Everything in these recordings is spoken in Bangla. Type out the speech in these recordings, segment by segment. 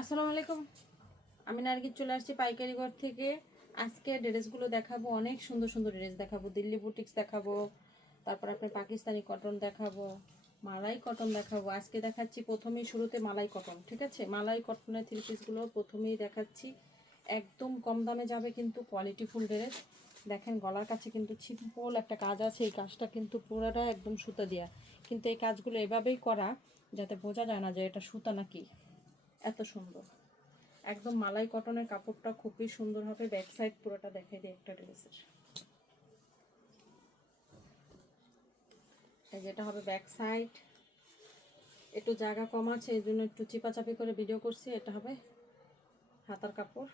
আসসালামু আলাইকুম। আমি নার্গিস চলে আসছি পাইকারি ঘর থেকে। আজকে ড্রেসগুলো দেখাবো, অনেক সুন্দর সুন্দর ড্রেস দেখাবো। দিল্লি বুটিক্স দেখাবো, তারপর আপনার পাকিস্তানি কটন দেখাবো, মালাই কটন দেখাবো। আজকে দেখাচ্ছি প্রথমেই শুরুতে মালাই কটন, ঠিক আছে? মালাই কটনের থ্রি পিসগুলো প্রথমেই দেখাচ্ছি। একদম কম দামে যাবে কিন্তু কোয়ালিটিফুল ড্রেস দেখেন গলার কাছে কিন্তু ছিম্পল একটা কাজ আছে, এই কাজটা কিন্তু পুরোটা একদম সুতা দেওয়া কিন্তু এই কাজগুলো এভাবেই করা যাতে বোঝা যায় না যে এটা সুতা নাকি। এত সুন্দর। একদম মালাই কটনের কাপড়টা খুবই সুন্দর হবে। ব্যাক সাইড পুরোটা দেখাই দিই একটা ড্রেসের। যেটা হবে ব্যাক সাইড একটু জায়গা কম আছে, এই জন্য একটু চিপাচাপি করে ভিডিও করছি। এটা হবে হাতার কাপড়।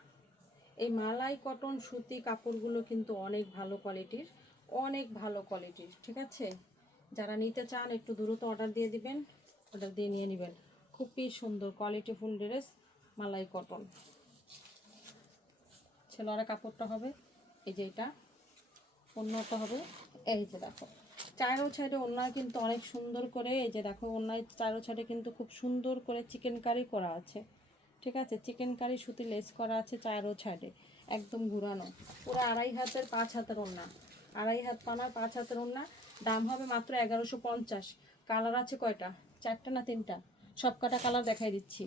এই মালাই কটন সুতি কাপড়গুলো কিন্তু অনেক ভালো কোয়ালিটির অনেক ভালো কোয়ালিটির ঠিক আছে? যারা নিতে চান একটু দ্রুত অর্ডার দিয়ে দিবেন অর্ডার দিয়ে নিয়ে নেবেন। খুবই সুন্দর কোয়ালিটি ফুল ড্রেস মালাই কটন ছেলেরা কাপড়টা হবে, এই যে এটা। অন্যটা হবে, এই যে দেখো। চারো সাইডে ওনার কিন্তু অনেক সুন্দর করে, এই যে দেখো ওনার চারো সাইডে কিন্তু খুব সুন্দর করে চিকেন কারি করা আছে। ঠিক আছে? চিকেন কারি সুতি লেস করা আছে চারো সাইডে একদম ঘুরানো। পুরো আড়াই হাতের, পাঁচ হাতের ওন্না আড়াই হাত পানার, পাঁচ হাতের ওন্না দাম হবে মাত্র এগারোশো পঞ্চাশ। কালার আছে কয়টা? চারটা না তিনটা? সব কটা কালার দেখাই দিচ্ছি।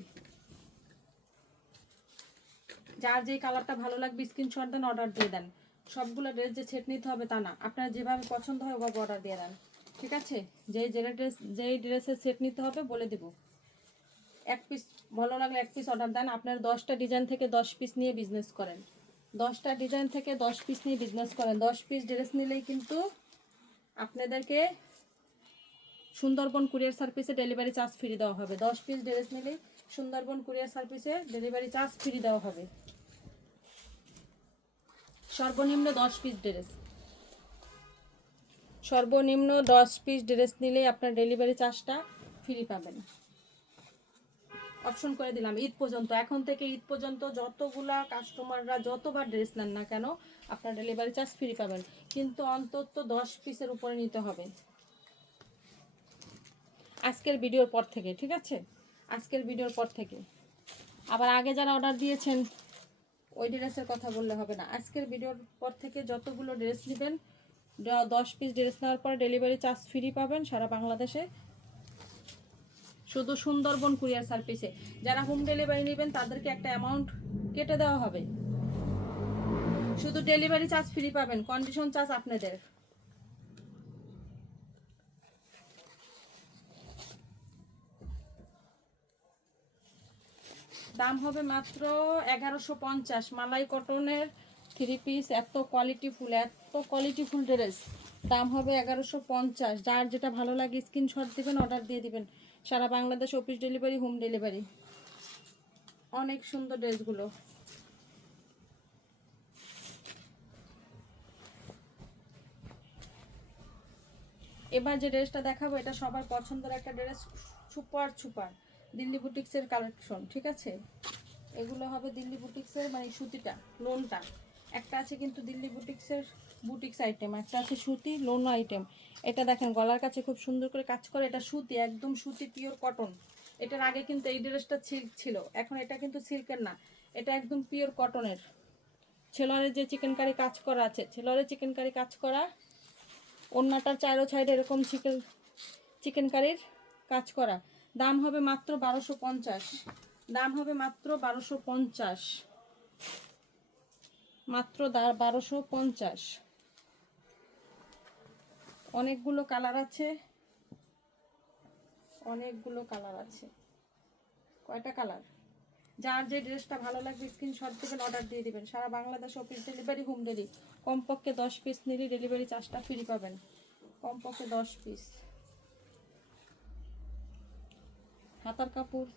যার যেই কালারটা ভালো লাগবে স্ক্রিনশট দেন অর্ডার দিয়ে দেন। সবগুলো ড্রেস যে সেট নিতে হবে তা না। আপনার যেভাবে পছন্দ হয় ওভাবে অর্ডার দিয়ে দেন। ঠিক আছে? যেই যে ড্রেস যেই ড্রেসের সেট নিতে হবে বলে দিব। এক পিস ভালো লাগলে এক পিস অর্ডার দেন। আপনার দশটা ডিজাইন থেকে দশ পিস নিয়ে বিজনেস করেন। দশটা ডিজাইন থেকে দশ পিস নিয়ে বিজনেস করেন। দশ পিস ড্রেস নিলেই কিন্তু আপনাদেরকে সুন্দরবন কুরিয়ার সার্ভিসে ডেলিভারি চার্জ ফ্রি দেওয়া হবে। দশ পিস ড্রেস নিলেই সুন্দরবন কুরিয়ার সার্ভিসে ডেলিভারি চার্জ ফ্রি দেওয়া হবে। সর্বনিম্ন দশ পিস ড্রেস। সর্বনিম্ন দশ পিস ড্রেস নিলে আপনার ডেলিভারি চার্জটা ফ্রি পাবেন। অপশন করে দিলাম, ঈদ পর্যন্ত। এখন থেকে ঈদ পর্যন্ত যতগুলা কাস্টমাররা যতবার ড্রেস নেন না কেন, আপনার ডেলিভারি চার্জ ফ্রি পাবেন। কিন্তু অন্তত দশ পিসের উপরে নিতে হবে। আজকের ভিডিওর পর থেকে, ঠিক আছে? আজকের ভিডিওর পর থেকে। আবার আগে যারা অর্ডার দিয়েছেন, ওই ড্রেসের কথা বললে হবে না। আজকের ভিডিওর পর থেকে যতগুলো ড্রেস নেবেন দশ পিস ড্রেস নেওয়ার পর ডেলিভারি চার্জ ফ্রি পাবেন সারা বাংলাদেশে। শুধু সুন্দরবন কুরিয়ার সার্ভিসে যারা হোম ডেলিভারি নেবেন, তাদেরকে একটা অ্যামাউন্ট কেটে দেওয়া হবে। শুধু ডেলিভারি চার্জ ফ্রি পাবেন কন্ডিশন চার্জ আপনাদের। দাম হবে মাত্র এগারোশো পঞ্চাশ। মালাই কটনের থ্রি পিস এত কোয়ালিটি ফুল, এত কোয়ালিটি ফুল ড্রেস দাম হবে এগারোশো পঞ্চাশ। যার যেটা ভালো লাগে স্ক্রিনশট দিবেন অর্ডার দিয়ে দিবেন। সারা Bangladesh office delivery home delivery অনেক সুন্দর ড্রেসগুলো এবার যে ড্রেসটা দেখাবো, এটা সবার পছন্দের একটা ড্রেস সুপার সুপার। দিল্লি বুটিক্সের কালেকশন ঠিক আছে? এগুলো হবে দিল্লি বুটিক্সের মানে সুতিটা, লোনটা। একটা আছে কিন্তু দিল্লি বুটিক্সের বুটিক্স আইটেম একটা আছে সুতি লোন আইটেম এটা দেখেন, গলার কাছে খুব সুন্দর করে কাজ করে। এটা সুতি, একদম সুতি পিওর কটন এটার আগে কিন্তু এই ড্রেসটা সিল্ক ছিল। এখন এটা কিন্তু সিল্কের না। এটা একদম পিওর কটনের ছেলরের যে চিকেন কারি কাজ করা আছে, ছেলরের চিকেন কারি কাজ করা। অন্যটার চারো সাইডে এরকম চিকেন চিকেন কারির কাজ করা। দাম হবে মাত্র বারোশো পঞ্চাশ। দাম হবে মাত্র বারোশো পঞ্চাশ। মাত্র বারোশো পঞ্চাশ। অনেকগুলো কালার আছে। অনেকগুলো কালার আছে। কয়টা কালার? যার যে ড্রেসটা ভালো লাগবে স্ক্রিনশট দেবেন, অর্ডার দিয়ে দিবেন। সারা Bangladesh office delivery home delivery কমপক্ষে দশ পিস নিলে ডেলিভারি চার্জটা ফ্রি পাবেন। কমপক্ষে দশ পিস হাতার কাপড়।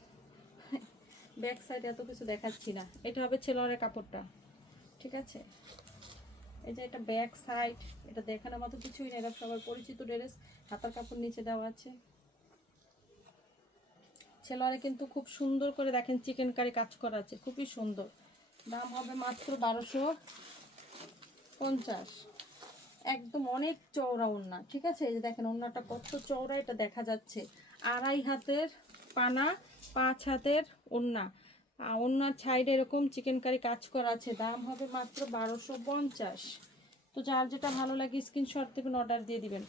ব্যাক সাইড এত কিছু দেখাচ্ছি না। এটা হবে ছেলের কাপড়টা, ঠিক আছে? এই যে এটা ব্যাক সাইড এটা দেখানোর মতো কিছুই নেই। এটা সবার পরিচিত ড্রেস হাতার কাপড় নিচে দেওয়া আছে। ছেলেরা কিন্তু খুব সুন্দর করে দেখেন চিকেন কারি কাজ করা আছে, খুবই সুন্দর। দাম হবে মাত্র বারোশো পঞ্চাশ। একদম অনেক চওড়া ওড়না, ঠিক আছে? এই যে দেখেন, ওড়নাটা কত চওড়া, এটা দেখা যাচ্ছে। আড়াই হাতের পানা, পাঁচ হাতের আর অন্য সাইডে এরকম চিকেন কারি কাজ করা আছে। দাম হবে মাত্র বারোশো পঞ্চাশ। তো যার যেটা ভালো লাগে স্ক্রিনশট দেবেন অর্ডার দিয়ে দিবেন।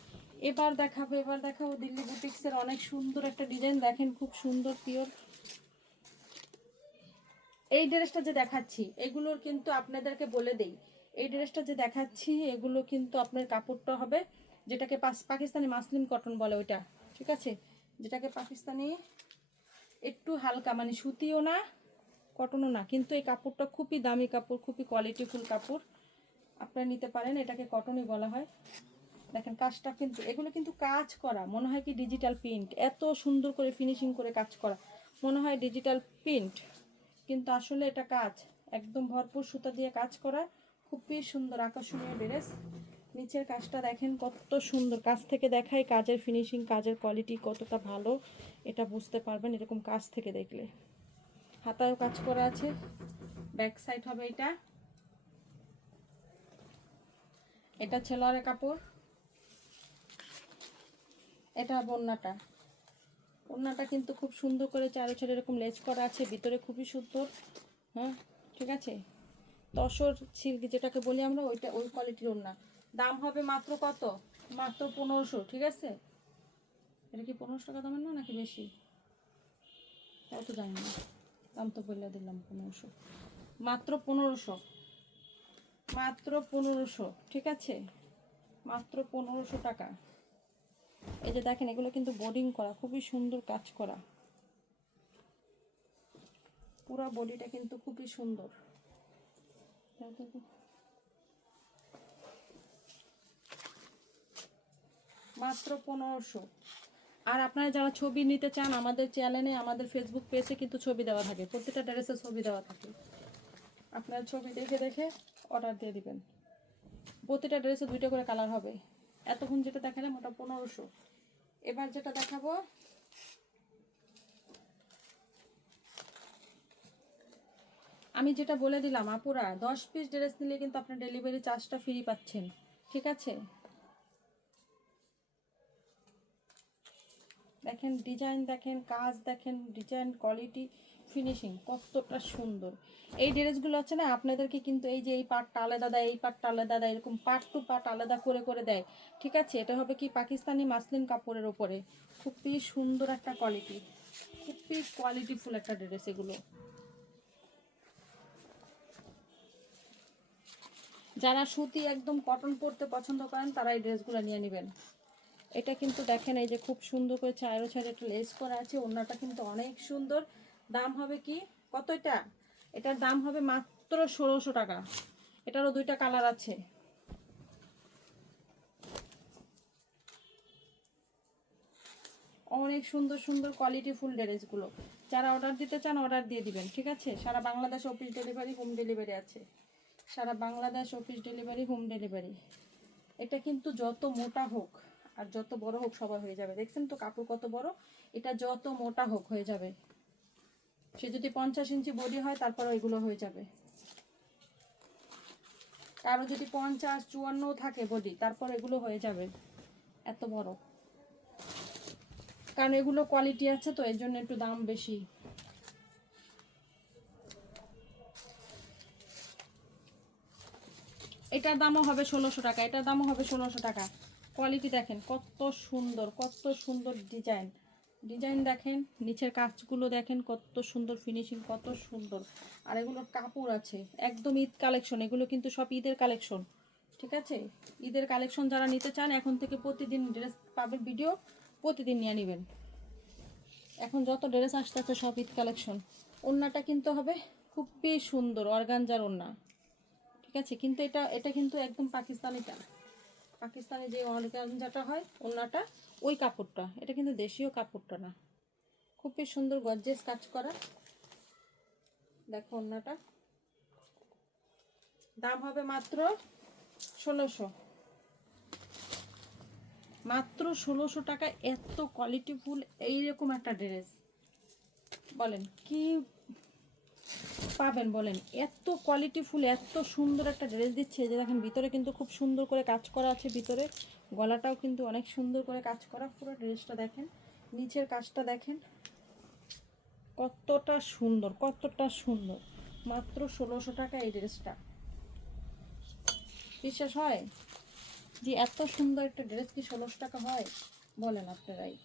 এবার দেখাবো এবার দেখাবো দিল্লি বুটিক্সের অনেক সুন্দর একটা ডিজাইন দেখেন খুব সুন্দর পিওর এই ড্রেসটা যে দেখাচ্ছি, এগুলোর কিন্তু আপনাদেরকে বলে দেই। এই ড্রেসটা যে দেখাচ্ছি, এগুলো কিন্তু আপনার কাপড়টা হবে যেটাকে পাকিস্তানি মাসলিম কটন বলে ওইটা। ঠিক আছে? যেটাকে পাকিস্তানি একটু হালকা মানে সুতিও না, কটনও না, কিন্তু এই কাপড়টা খুবই দামি কাপড়, খুবই কোয়ালিটিফুল কাপড়। আপনারা নিতে পারেন, এটাকে কটনই বলা হয়। দেখেন কাজটা কিন্তু, এগুলো কিন্তু কাজ করা, মনে হয় কি ডিজিটাল প্রিন্ট এত সুন্দর করে ফিনিশিং করে কাজ করা, মনে হয় ডিজিটাল প্রিন্ট কিন্তু আসলে এটা কাজ, একদম ভরপুর সুতা দিয়ে কাজ করা, খুবই সুন্দর, আকর্ষণীয় ড্রেস। নিচের কাজটা দেখেন কত সুন্দর। কাজ থেকে দেখায় কাজের ফিনিশিং কাজের কোয়ালিটি কতটা ভালো, এটা বুঝতে পারবেন এরকম কাজ থেকে দেখলে। হাতায়ও কাজ করা আছে ব্যাক সাইড হবে এটা। এটা ছেলোয়ারের কাপড়। এটা বন্যাটা। ওড়নাটা কিন্তু খুব সুন্দর করে চারো চারে এরকম লেজ করা আছে, ভিতরে খুবই সুন্দর। হ্যাঁ ঠিক আছে? তসর সিল্ক যেটাকে বলি আমরা, ওইটা ওই কোয়ালিটির ওড়না। দাম হবে মাত্র কত? মাত্র পনেরোশো, ঠিক আছে? এটা কি পনেরোশো টাকা দামের না নাকি বেশি? তাও তো জানি না। দাম তো বললে দিলাম, পনেরোশো। মাত্র পনেরোশো। মাত্র পনেরোশো, ঠিক আছে? মাত্র পনেরোশো টাকা। এই যে দেখেন, এগুলো কিন্তু বোর্ডিং করা, খুবই সুন্দর কাজ করা। পুরো বডিটা কিন্তু খুবই সুন্দর। মাত্র পনেরোশো। আর আপনারা যারা ছবি নিতে চান, আমাদের চ্যানেলে, আমাদের ফেসবুক পেজে কিন্তু ছবি দেওয়া থাকে। প্রতিটা ড্রেসের ছবি দেওয়া থাকে। আপনার ছবি দেখে দেখে অর্ডার দিয়ে দিবেন। প্রতিটা ড্রেসে দুইটা করে কালার হবে। এতক্ষণ যেটা দেখালাম ওটা পনেরোশো। এবার যেটা দেখাবো, আমি যেটা বলে দিলাম, আপুরা, দশ পিস ড্রেস নিলে কিন্তু আপনার ডেলিভারি চার্জটা ফ্রি পাচ্ছেন। ঠিক আছে? দেখেন ডিজাইন দেখেন, কাজ দেখেন ডিজাইন কোয়ালিটি ফিনিশিং কতটা সুন্দর। এই ড্রেসগুলো আছে না, আপনাদেরকে কিন্তু এই যে এই পার্টটা আলাদা দেয়, এই পার্টটা আলাদা দেয়, এরকম পার্ট টু পার্ট আলাদা করে করে দেয়। ঠিক আছে, এটা হবে কি পাকিস্তানি মাসলিন কাপড়ের ওপরে খুবই সুন্দর একটা কোয়ালিটি খুবই কোয়ালিটিফুল একটা ড্রেস এগুলো। যারা সুতি একদম কটন পরতে পছন্দ করেন, তারা এই ড্রেসগুলো নিয়ে নেবেন। এটা কিন্তু দেখেন এই যে খুব সুন্দর করে চায়েরও ছাড়ে একটা লেস করা আছে, ওড়নাটা কিন্তু অনেক সুন্দর। দাম হবে কি? কত এটা এটার দাম হবে মাত্র ষোলোশো টাকা। এটারও দুইটা কালার আছে। অনেক সুন্দর সুন্দর কোয়ালিটি ফুল ড্রেসগুলো। যারা অর্ডার দিতে চান অর্ডার দিয়ে দিবেন, ঠিক আছে? সারা Bangladesh office delivery home delivery আছে। সারা Bangladesh office delivery home delivery এটা কিন্তু যত মোটা হোক আর যত বড় হোক সবার হয়ে যাবে। দেখছেন তো কাপড় কত বড়? এটা যত মোটা হোক হয়ে যাবে। সে যদি পঞ্চাশ ইঞ্চি বডি হয় তারপর এগুলো হয়ে যাবে। কারও যদি পঞ্চাশ, চুয়ান্ন থাকে বডি, তারপর এগুলো হয়ে যাবে। এত বড়। কারণ এগুলো কোয়ালিটি আছে তো, এর জন্য একটু দাম বেশি। এটার দামও হবে ষোলোশো টাকা, এটার দামও হবে ষোলোশো টাকা। কোয়ালিটি দেখেন, কত সুন্দর কত সুন্দর ডিজাইন ডিজাইন দেখেন, নিচের কাজগুলো দেখেন, কত সুন্দর ফিনিশিং কত সুন্দর। আর এগুলোর কাপড় আছে, একদম ঈদ কালেকশন এগুলো কিন্তু সব ঈদের কালেকশন ঠিক আছে? ঈদের কালেকশন যারা নিতে চান, এখন থেকে প্রতিদিন ড্রেস পাবেন ভিডিও প্রতিদিন নিয়ে নেবেন। এখন যত ড্রেস আসতেছে, সব ঈদ কালেকশন ওড়নাটা কিন্তু হবে খুবই সুন্দর অর্গানজার ওড়না ঠিক আছে? কিন্তু এটা এটা কিন্তু একদম পাকিস্তানিটা। পাকিস্তানি যে অর্গানজাটা হয়, ওড়নাটা, ওই কাপড়টা। এটা কিন্তু দেশীয় কাপড়টা না। খুবই সুন্দর গর্জেস কাজ করা। দেখো ওড়নাটা। দাম হবে মাত্র ষোলোশো। মাত্র ষোলোশো টাকা, এত কোয়ালিটিফুল এইরকম একটা ড্রেস বলেন, কি পাবেন বলেন। এত কোয়ালিটি ফুল, এত সুন্দর একটা ড্রেস দিচ্ছে যে দেখেন ভিতরে কিন্তু খুব সুন্দর করে কাজ করা আছে ভিতরে। গলাটাও কিন্তু অনেক সুন্দর করে কাজ করা, পুরো ড্রেসটা দেখেন। নিচের কাজটা দেখেন। কতটা সুন্দর কতটা সুন্দর। মাত্র ষোলোশো টাকা এই ড্রেসটা বিশ্বাস হয়? যে এত সুন্দর একটা ড্রেস কি ষোলোশো টাকা হয়? বলেন আপনারাই।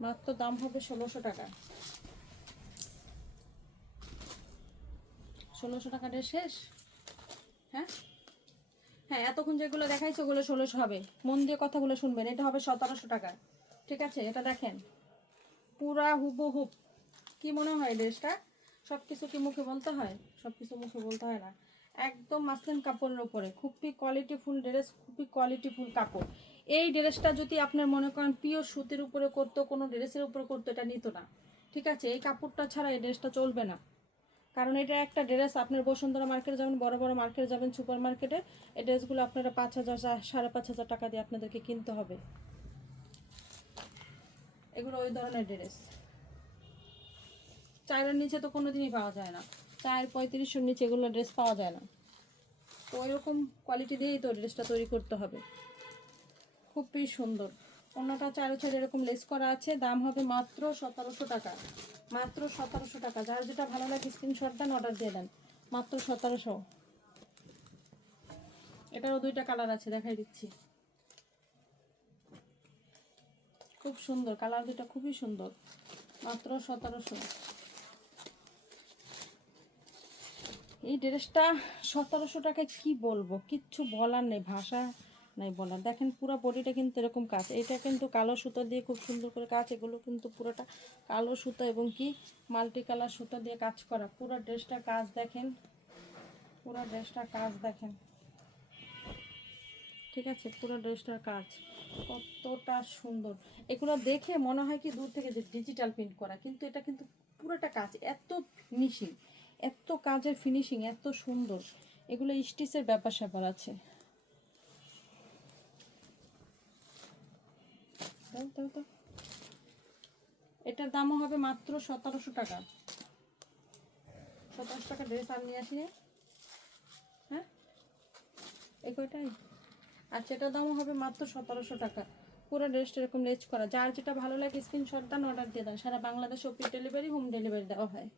মাত্র দাম হবে ষোলোশো টাকা। ষোলোশো টাকা ড্রেস শেষ? হ্যাঁ? হ্যাঁ এতক্ষণ যেগুলো দেখাইছে ওগুলো ষোলোশো হবে। মন দিয়ে কথাগুলো শুনবেন, এটা হবে সতেরোশো টাকা। ঠিক আছে, এটা দেখেন। পুরা হুবহুব কি মনে হয় ড্রেসটা? সব কিছু কি মুখে বলতে হয়? সব কিছু মুখে বলতে হয় না। একদম মাসলিন কাপড়ের উপরে। খুবই কোয়ালিটিফুল ড্রেস খুবই কোয়ালিটিফুল কাপড়। এই ড্রেসটা যদি আপনার মনে করেন পিওর সুতির উপরে করতো, কোনো ড্রেসের উপরে করতো, এটা নিত না। ঠিক আছে, এই কাপড়টা ছাড়া এই ড্রেসটা চলবে না। কারণ এটা একটা ড্রেস, আপনার বসুন্ধরা মার্কেটে যাবেন, বড় বড় মার্কেটে যাবেন সুপার মার্কেটে এই ড্রেসগুলো আপনারা পাঁচ হাজার সাড়ে পাঁচ হাজার টাকা দিয়ে আপনাদেরকে কিনতে হবে। এগুলো ওই ধরনের ড্রেস। চারের নিচে তো কোনো দিনই পাওয়া যায় না। চার পঁয়ত্রিশশোর নিচে এগুলো ড্রেস পাওয়া যায় না। তো ওইরকম কোয়ালিটি দিয়েই তো ড্রেসটা তৈরি করতে হবে। খুবই সুন্দর। অন্যটা চারো চার এরকম লেস করা আছে, দাম হবে মাত্র সতেরোশো টাকা। মাত্র সতেরোশো টাকা। যার যেটা ভালো লাগে স্ক্রিনশট দেন অর্ডার দিয়ে দেন। মাত্র সতেরোশো। এটারও দুইটা কালার আছে, দেখাই দিচ্ছি। খুব সুন্দর কালার দুটা খুবই সুন্দর। মাত্র সতেরোশো। এই ড্রেসটা সতেরোশো টাকায় কি বলব? কিচ্ছু বলার নেই, ভাষা নাই বলার। দেখেন পুরো বডিটা কিন্তু এরকম কাজ এটা কিন্তু কালো সুতো দিয়ে খুব সুন্দর করে কাজ এগুলো কিন্তু পুরোটা কালো সুতো এবং কি মাল্টি কালার সুতো দিয়ে কাজ করা। পুরো ড্রেসটা কাজ দেখেন। পুরো ড্রেসটা কাজ দেখেন। ঠিক আছে? পুরো ড্রেসটার কাজ। কতটা সুন্দর। এগুলো দেখে মনে হয় কি দূর থেকে যে ডিজিটাল প্রিন্ট করা। কিন্তু এটা কিন্তু পুরোটা কাজ। এত ফিনিশিং এত কাজের ফিনিশিং এত সুন্দর। এগুলো স্টিচের ব্যাপার স্যাপার আছে। এটার দামও হবে মাত্র সতেরোশো টাকা। সতেরোশো টাকা ড্রেস আর নিয়ে আসি? হ্যাঁ? এই কয়টাই? আচ্ছা এটার দামও হবে মাত্র সতেরোশো টাকা। পুরো ড্রেসটা এরকম লেজ করা। যার যেটা ভালো লাগে স্ক্রিনশট দেন অর্ডার দিয়ে দেন। সারা বাংলাদেশ ওপি ডেলিভারি হোম ডেলিভারি দেওয়া হয়।